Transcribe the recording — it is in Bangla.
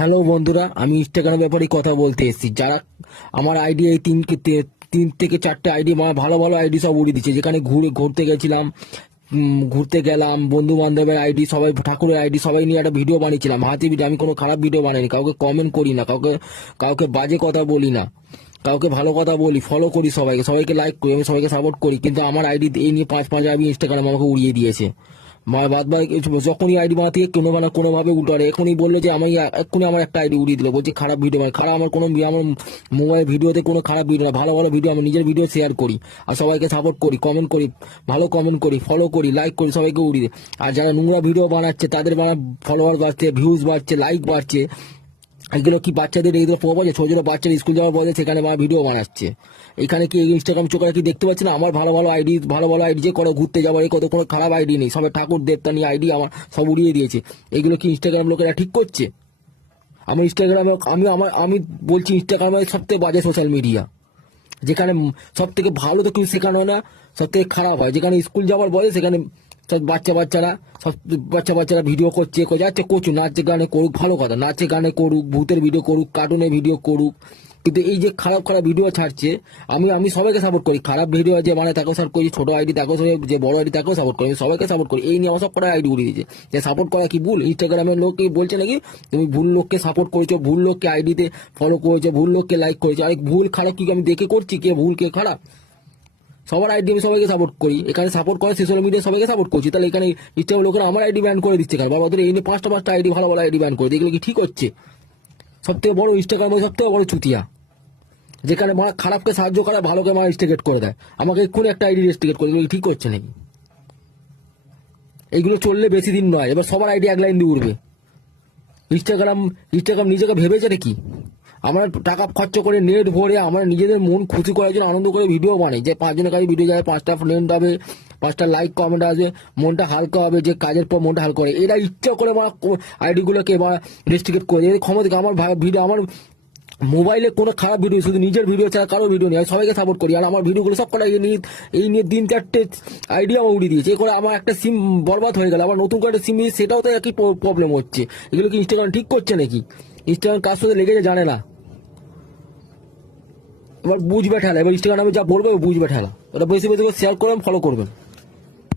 হ্যালো বন্ধুরা, আমি ইনস্টাগ্রামের ব্যাপারে কথা বলতে এসেছি। যারা আমার আইডি এই তিন থেকে চারটে আইডি, ভালো ভালো আইডি সব উড়িয়ে দিচ্ছে। যেখানে ঘুরতে গেছিলাম, ঘুরতে গেলাম, বন্ধু বান্ধবের আইডি, সবাই ঠাকুরের আইডি সবাই নিয়ে একটা ভিডিও বানিয়েছিলাম, হাতি ভিডিও। আমি কোনো খারাপ ভিডিও বানাইনি, কাউকে কমেন্ট করি না, কাউকে বাজে কথা বলি না, কাউকে ভালো কথা বলি, ফলো করি সবাইকে লাইক করি, আমি সবাইকে সাপোর্ট করি। কিন্তু আমার আইডি এই নিয়ে পাঁচ আইডি ইনস্টাগ্রাম আমাকে উড়িয়ে দিয়েছে। বাদ যখনই আইডি বানাতে কোনোভাবে উল্টারে, এখনই বললে যে আমি এক্ষুনি আমার একটা আইডি উড়িয়ে দিল, বলছি খারাপ ভিডিও খারাপ। আমার আমার মোবাইল ভিডিওতে কোনো খারাপ ভিডিও না, ভালো ভালো ভিডিও আমি নিজের ভিডিও শেয়ার করি আর সবাইকে সাপোর্ট করি, কমেন্ট করি, ভালো কমেন্ট করি, ফলো করি, লাইক করি, সবাইকে উড়িয়ে দিই। আর যারা নোংরা ভিডিও বানাচ্ছে তাদের ফলোয়ার বাড়ছে, ভিউজ বাড়ছে, লাইক বাড়ছে। এগুলো কি বাচ্চাদের এইগুলো প্রভাব আছে? ছোট ছোট বাচ্চারা স্কুল যাওয়ার পরে সেখানে ভিডিও বানাচ্ছে। এখানে কি ইনস্টাগ্রাম চোখে কি দেখতে পাচ্ছি না? আমার ভালো ভালো আইডি যে করো ঘুরতে যাবো, এই কত কোনো খারাপ আইডি নেই, সবাই ঠাকুর দেবতা নিয়ে আইডি আমার সব উড়িয়ে দিয়েছে। এগুলো কি ইনস্টাগ্রাম লোকেরা ঠিক করছে? আমি ইনস্টাগ্রামে আমি বলছি ইনস্টাগ্রামে সব থেকে বাজে সোশ্যাল মিডিয়া, যেখানে সব থেকে ভালো তো কেউ শেখানো হয় না, সব থেকে খারাপ হয়। যেখানে স্কুল যাওয়ার বয়স সেখানে সব বাচ্চারা ভিডিও করছে, যাচ্ছে করছুক, নাচে গানে করুক, ভালো কথা, নাচে গানে করুক, ভূতের ভিডিও করুক, কার্টুনের ভিডিও করুক। কিন্তু এই যে খারাপ ভিডিও ছাড়ছে, আমি সবাইকে সাপোর্ট করি। খারাপ ভিডিও যে তাকেও সাপোর্ট করি, ছোট আইডি তাকেও, যে বড় আইডি তাকেও সাপোর্ট করি, আমি সবাইকে সাপোর্ট করি। এই নিয়ে আমার সব কটা আইডি উড়িয়ে দিয়েছে। যে সাপোর্ট করা কি ভুল? ইনস্টাগ্রামের লোক বলছে নাকি তুমি ভুল লোককে সাপোর্ট করেছো, ভুল লোককে আইডিতে ফলো করেছো, ভুল লোককে লাইক করেছো। আর ভুল খারাপ কি আমি দেখে করছি, কে ভুল কে খারাপ? সবার আইডি আমি সবাইকে সাপোর্ট করি। এখানে সাপোর্ট করা সোশ্যাল মিডিয়া সবাইকে সাপোর্ট করছি, তাহলে এখানে ইনস্টাগ্রাম লোকেরা আমার আইডি ব্যান করে দিচ্ছে। কারণ বাবা ওদের এই নিয়ে পাঁচটা আইডি, ভালো ভালো আইডি ব্যান করে দিয়ে, এগুলো কি ঠিক হচ্ছে? সব থেকে বড় ইনস্টাগ্রাম সব থেকে বড় চুতিয়া, যেখানে খারাপকে সাহায্য করে, ভালোকে রেস্ট্রিকেট করে দেয়। আমাকে এক্ষুনি একটা আইডি রেস্ট্রিকেট করে, এগুলো ঠিক হচ্ছে নাকি? এইগুলো চললে বেশি দিন নয়, এবার সবার আইডি এক লাইন দিয়ে উঠবে। ইনস্টাগ্রাম নিজেকে ভেবেছে নাকি? আমরা টাকা খরচ করে নেট ভরে আমরা নিজেদের মন খুশি করার জন্য আনন্দ করে ভিডিও বানাই, যে পাঁচজনের কাছে ভিডিও যায়, 5টা ফ্রেন্ড হবে, 5টা লাইক কমেন্ট আসবে, মনটা হালকা হবে, যে কাজের পর মনটা হালকা করে। এরা ইচ্ছা করে আইডিগুলোকে রেস্ট্রিকেট করে ক্ষমতা। আমার ভিডিও, আমার মোবাইলে কোনো খারাপ ভিডিও, শুধু নিজের ভিডিও ছাড়া কারো ভিডিও নেই, আমি সবাইকে সাপোর্ট করি। আর আমার ভিডিওগুলো সব কটা এই নিয়ে 3-4টে আইডিয়া আমার উড়িয়ে দিয়েছে। এ করে আমার একটা সিম বরবাদ হয়ে গেল, আবার নতুন করে একটা সিম নিয়ে সেটাও তো একই প্রবলেম হচ্ছে। এগুলো কি ইনস্টাগ্রাম ঠিক করছে নাকি? ইনস্টাগ্রাম কার সাথে লেগেছে জানে না, এবার বুঝবে ঠেলা। এবার ইনস্টাগ্রামে যা বলবে বুঝবে ঠেলা। ওটা বেশি বেশি করে শেয়ার করবেন, ফলো করবেন।